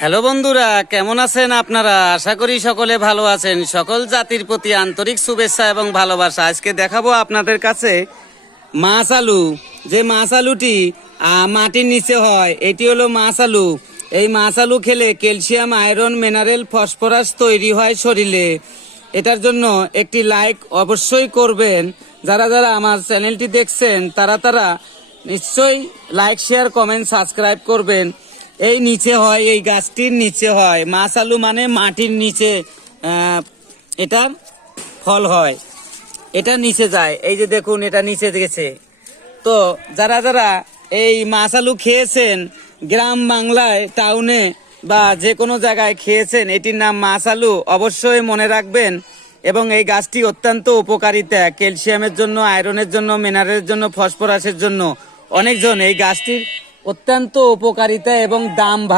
Hello বন্ধুরা, কেমন আছেন আপনারা? আশা করি সকলে ভালো আছেন। সকল জাতির প্রতি আন্তরিক শুভেচ্ছা এবং ভালোবাসা। আজকে দেখাবো আপনাদের কাছে মাছ আলু। যে মাছ আলুটি মাটির নিচে হয়, এটি হলো মাছ আলু। এই মাছ আলু খেলে ক্যালসিয়াম, আয়রন, মিনারেল, ফসফরাস তৈরি হয় শরীরে। এটার জন্য একটি লাইক অবশ্যই করবেন। যারা যারা আমার চ্যানেলটি দেখছেন তারা নিশ্চয়ই লাইক, শেয়ার, কমেন্ট, সাবস্ক্রাইব করবেন। এই নিচে হয়, এই গাছটির নিচে হয় মাছ আলু, মানে মাটির নিচে এটার ফল হয়। এটা নিচে যায়, এই যে দেখুন এটা নিচে গেছে। তো যারা যারা এই মাছ আলু খেয়েছেন, গ্রাম বাংলায়, টাউনে বা যে কোনো জায়গায় খেয়েছেন, এটির নাম মাছ আলু, অবশ্যই মনে রাখবেন। এবং এই গাছটি অত্যন্ত উপকারিতা, ক্যালসিয়ামের জন্য, আয়রনের জন্য, মিনারেলের জন্য, ফসফরাসের জন্য। অনেকজন এই গাছটির অত্যন্ত উপকারিতা এবং দাম ভালো।